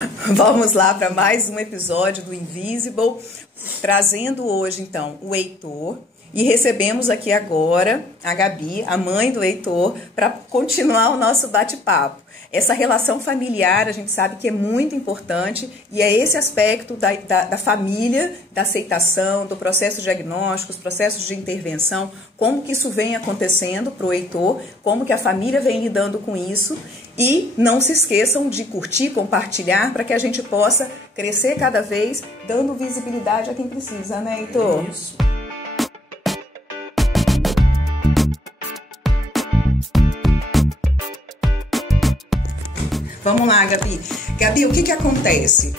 Vamos lá para mais um episódio do Invisible, trazendo hoje então o Heitor e recebemos aqui agora a Gabi, a mãe do Heitor, para continuar o nosso bate-papo. Essa relação familiar a gente sabe que é muito importante e é esse aspecto da família, da aceitação, do processo diagnóstico, os processos de intervenção, como que isso vem acontecendo para o Heitor, como que a família vem lidando com isso. E não se esqueçam de curtir, compartilhar, para que a gente possa crescer cada vez, dando visibilidade a quem precisa, né, Heitor? Isso. Vamos lá, Gabi. Gabi, o que acontece?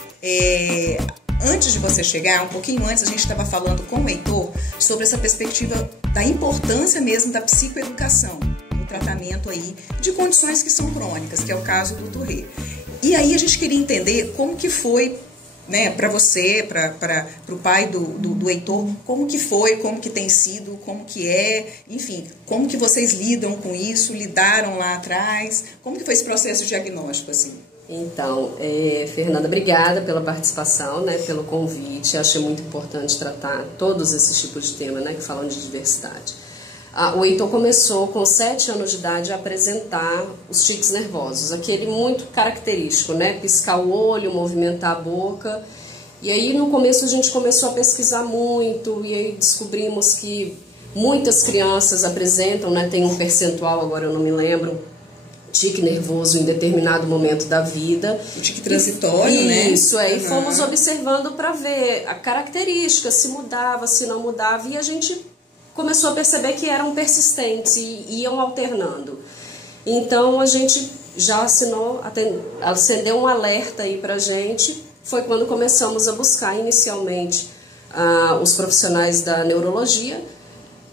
Antes de você chegar, um pouquinho antes, a gente estava falando com o Heitor sobre essa perspectiva da importância mesmo da psicoeducação no tratamento aí de condições que são crônicas, que é o caso do Tourette. E aí a gente queria entender como que foi, né, para você, para o pai do Heitor, como que foi, como que tem sido, como que é, enfim, como que vocês lidam com isso, lidaram lá atrás, como que foi esse processo diagnóstico, assim? Então, Fernanda, obrigada pela participação, né, pelo convite. Achei muito importante tratar todos esses tipos de temas, né, que falam de diversidade. O Heitor começou com 7 anos de idade a apresentar os tiques nervosos, aquele muito característico, né, piscar o olho, movimentar a boca. E aí no começo a gente começou a pesquisar muito e aí descobrimos que muitas crianças apresentam, né, tem um percentual, agora eu não me lembro, tique nervoso em determinado momento da vida. O tique transitório, né? Isso, e fomos observando para ver a característica, se mudava, se não mudava, e a gente começou a perceber que eram persistentes e iam alternando. Então a gente já acendeu um alerta aí pra gente, foi quando começamos a buscar inicialmente os profissionais da neurologia,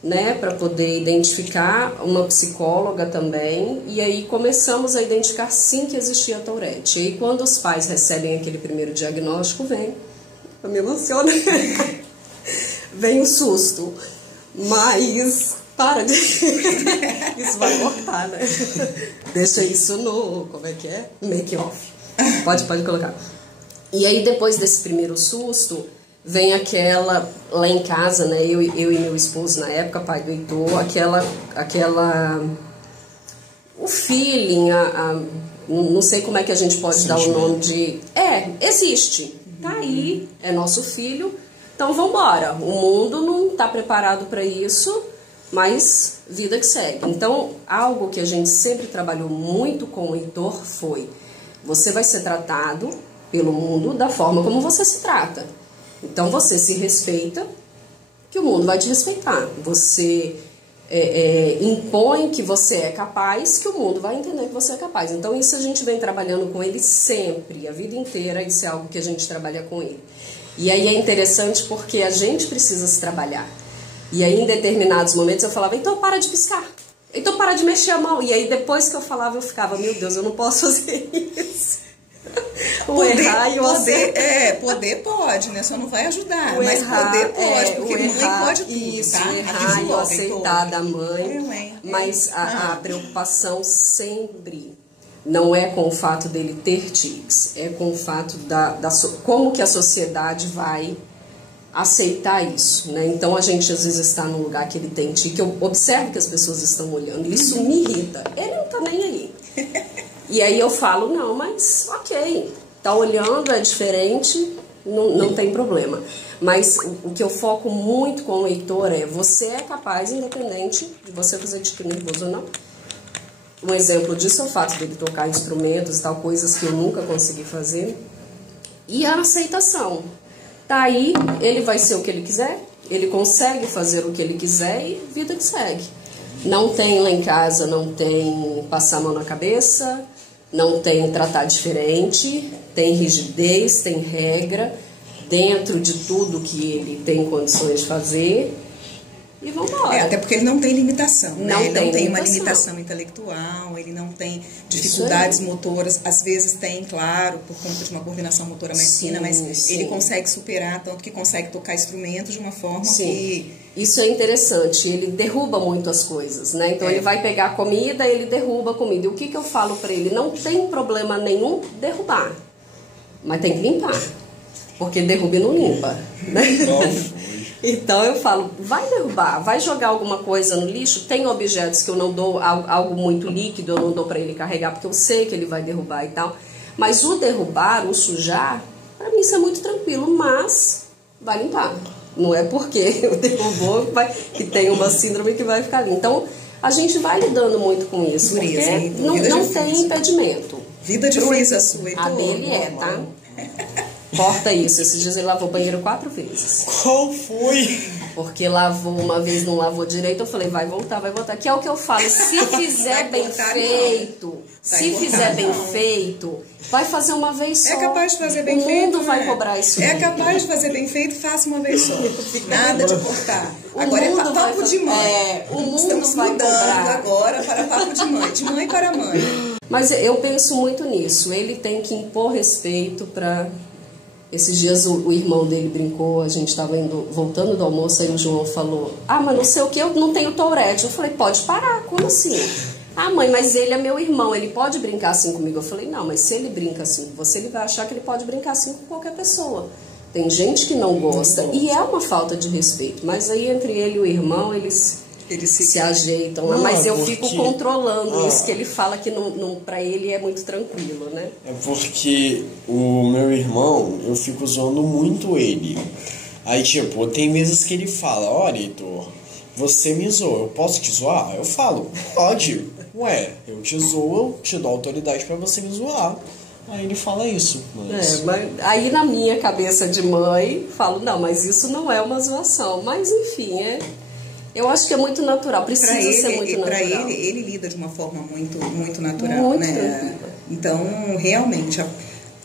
né, para poder identificar, uma psicóloga também, e aí começamos a identificar sim que existia Tourette. E aí quando os pais recebem aquele primeiro diagnóstico, eu me emociono, vem um susto, mas para de... isso vai cortar, né? Deixa isso no, como é que é? Make off. Pode colocar. E aí depois desse primeiro susto, vem aquela, lá em casa, né, eu e meu esposo na época, pai do Heitor, o feeling, não sei como é que a gente pode dar o nome de... existe, tá aí, é nosso filho, então vamos embora. O mundo não está preparado para isso, mas vida que segue. Então, algo que a gente sempre trabalhou muito com o Heitor foi: você vai ser tratado pelo mundo da forma como você se trata. Então você se respeita, que o mundo vai te respeitar. Você impõe que você é capaz, que o mundo vai entender que você é capaz. Então isso a gente vem trabalhando com ele sempre, a vida inteira. Isso é algo que a gente trabalha com ele. E aí é interessante porque a gente precisa se trabalhar. E aí em determinados momentos eu falava: então para de piscar, então para de mexer a mão. E aí depois que eu falava eu ficava: meu Deus, eu não posso fazer isso. Poder pode, né? Só não vai ajudar, mas poder pode, porque mãe pode tudo, isso, tá? Errar e aceitar da mãe, mas a preocupação sempre não é com o fato dele ter tics, é com o fato como que a sociedade vai aceitar isso, né? Então a gente às vezes está num lugar que ele tem tique, eu observo que as pessoas estão olhando, isso me irrita, ele não tá nem aí. E aí eu falo: não, mas ok, tá olhando, é diferente, não tem problema. Mas o que eu foco muito com o Heitor é: você é capaz, independente de você fazer tique nervoso ou não. Um exemplo disso é o fato dele tocar instrumentos e tal, coisas que eu nunca consegui fazer. E a aceitação. Tá aí, ele vai ser o que ele quiser, ele consegue fazer o que ele quiser e vida que segue. Não tem lá em casa, não tem passar a mão na cabeça, não tem tratar diferente, tem rigidez, tem regra, dentro de tudo que ele tem condições de fazer. E vamos embora. Até porque ele não tem limitação, né? Ele não tem uma limitação intelectual, ele não tem dificuldades motoras. Às vezes tem, claro, por conta de uma coordenação motora mais fina, mas ele consegue superar, tanto que consegue tocar instrumentos de uma forma que... Isso é interessante, ele derruba muito as coisas, né? Então ele vai pegar a comida, ele derruba a comida. E o que eu falo para ele? Não tem problema nenhum derrubar. mas tem que limpar, porque derruba e não limpa, né? Então eu falo, vai derrubar, vai jogar alguma coisa no lixo. Tem objetos que eu não dou, algo muito líquido, eu não dou para ele carregar, porque eu sei que ele vai derrubar e tal. Mas o derrubar, o sujar, para mim isso é muito tranquilo, mas vai limpar. Não é porque eu derrubou que tem uma síndrome que vai ficar ali. Então a gente vai lidando muito com isso, porque não tem impedimento. Vida difícil a sua, a dele tá? Corta isso. Esses dias ele lavou o banheiro 4 vezes. Qual foi? Porque lavou uma vez, não lavou direito. Eu falei, vai voltar. Que é o que eu falo. Se fizer bem feito, vai fazer uma vez só. É capaz de fazer bem feito. O mundo vai cobrar isso. É capaz de fazer bem feito, faça uma vez só. Nada de cortar. Agora é papo de mãe. O mundo Estamos vai mudando cobrar. agora para papo de mãe para mãe. Mas eu penso muito nisso. Ele tem que impor respeito para... Esses dias o irmão dele brincou, a gente estava voltando do almoço, aí o João falou, mas não sei o que, eu não tenho Tourette. Eu falei, pode parar, como assim? Mãe, mas ele é meu irmão, ele pode brincar assim comigo? Eu falei, não, mas se ele brinca assim com você, ele vai achar que ele pode brincar assim com qualquer pessoa. Tem gente que não gosta, e é uma falta de respeito, mas aí entre ele e o irmão, eles se ajeitam lá, mas eu fico controlando isso, que ele fala que não, pra ele é muito tranquilo, né? É porque o meu irmão, eu fico zoando muito ele. Aí, tipo, tem vezes que ele fala, olha, Heitor, você me zoa, eu posso te zoar? Eu falo, pode. Ué, eu te zoo, eu te dou autoridade pra você me zoar. Aí ele fala isso. Mas aí na minha cabeça de mãe, falo, não, mas isso não é uma zoação. Mas enfim, eu acho que é muito natural, precisa ser muito natural. Para ele lida de uma forma muito natural, muito né? Tranquila. Então, realmente,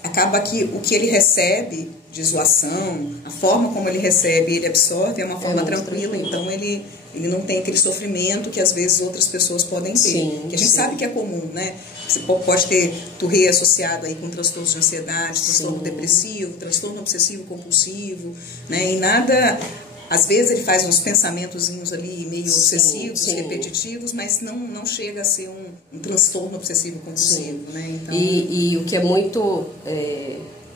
acaba que o que ele recebe de zoação, a forma como ele recebe, ele absorve, é uma forma tranquila. Então, ele não tem aquele sofrimento que às vezes outras pessoas podem ter. Sim, que a gente sabe que é comum, né? Você pode ter Tourette associado aí com transtornos de ansiedade, transtorno depressivo, transtorno obsessivo compulsivo, né? E nada... Às vezes ele faz uns pensamentozinhos ali meio obsessivos, repetitivos, mas não chega a ser um transtorno obsessivo compulsivo, né? Então... E o que é muito,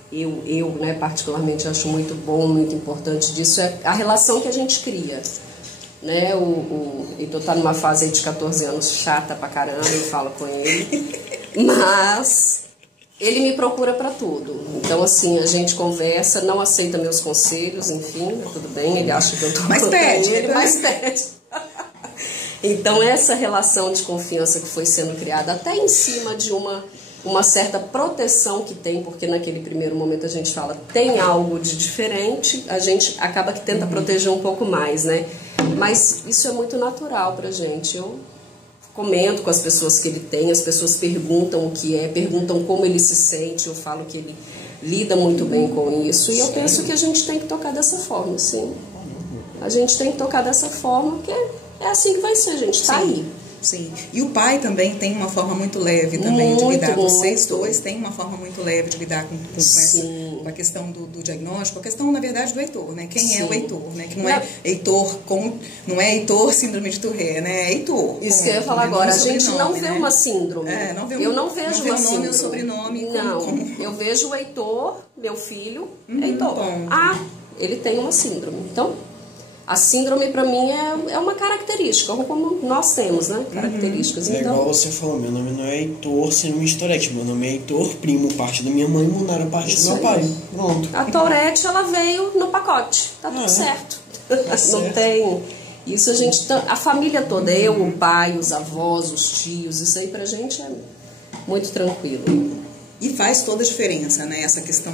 eu né, particularmente acho muito bom, muito importante disso, é a relação que a gente cria. Né? O Heitor tá numa fase aí de 14 anos chata pra caramba, eu falo com ele, mas... Ele me procura para tudo. Então, assim, a gente conversa, não aceita meus conselhos, enfim, tudo bem, ele acha que eu tô mas pede, ele, mas pede. Então, essa relação de confiança que foi sendo criada, até em cima de uma certa proteção que tem, porque naquele primeiro momento a gente fala, tem algo de diferente, a gente acaba que tenta proteger um pouco mais, né? Mas isso é muito natural pra gente. Eu comento com as pessoas que ele tem, as pessoas perguntam o que é, perguntam como ele se sente, eu falo que ele lida muito bem com isso, e eu penso que a gente tem que tocar dessa forma, sim. A gente tem que tocar dessa forma, porque é assim que vai ser, a gente tá aí. Sim, e o pai também tem uma forma muito leve também de lidar. Vocês dois têm uma forma muito leve de lidar com a questão do diagnóstico, a questão, na verdade, do Heitor, né? Quem é o Heitor, né? Que não é Heitor não é Heitor síndrome de Tourette, né? É Heitor. Isso que eu ia falar agora, a gente não vê uma síndrome. Eu não vejo uma síndrome. Não vê o nome e o sobrenome. Não, eu vejo o Heitor, meu filho, Heitor. Ele tem uma síndrome. Então... A síndrome, pra mim, é uma característica, como nós temos, né? Características. É igual você falou, meu nome não é Heitor síndrome de Tourette, meu nome é Heitor, primo, parte da minha mãe, Munara, parte do meu pai. Pronto. A Tourette, ela veio no pacote, tá tudo certo. Não tem... Isso a família toda, eu, o pai, os avós, os tios, isso aí pra gente é muito tranquilo. E faz toda a diferença, né? Essa questão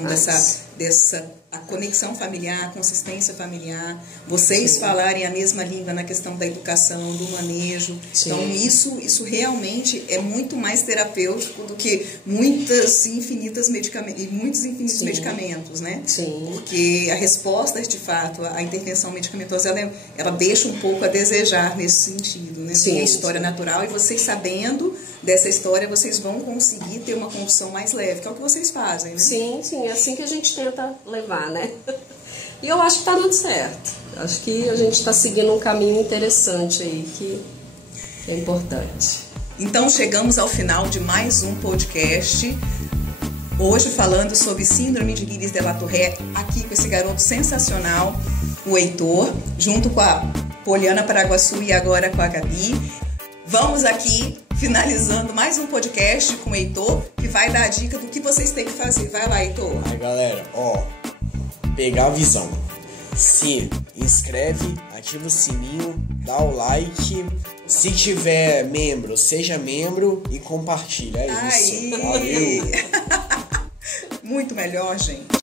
a conexão familiar, a consistência familiar, vocês falarem a mesma língua na questão da educação, do manejo. Sim. Então, isso realmente é muito mais terapêutico do que muitos infinitos medicamentos, né? Sim. Porque a resposta, de fato, a intervenção medicamentosa, ela deixa um pouco a desejar nesse sentido, né? Tem a história natural, e vocês sabendo dessa história, vocês vão conseguir ter uma condução mais leve, que é o que vocês fazem, né? Sim, é assim que a gente tenta levar, né? E eu acho que tá dando certo. Acho que a gente está seguindo um caminho interessante aí, que é importante. Então, chegamos ao final de mais um podcast. Hoje falando sobre síndrome de Guillain-Barré, aqui com esse garoto sensacional, o Heitor, junto com a Poliana Paraguaçu e agora com a Gabi. Vamos aqui finalizando mais um podcast com o Heitor, que vai dar a dica do que vocês têm que fazer. Vai lá, Heitor. Aí, galera, pegar a visão. Se inscreve, ativa o sininho, dá o like. Se tiver membro, seja membro e compartilha. É isso. Valeu. Muito melhor, gente.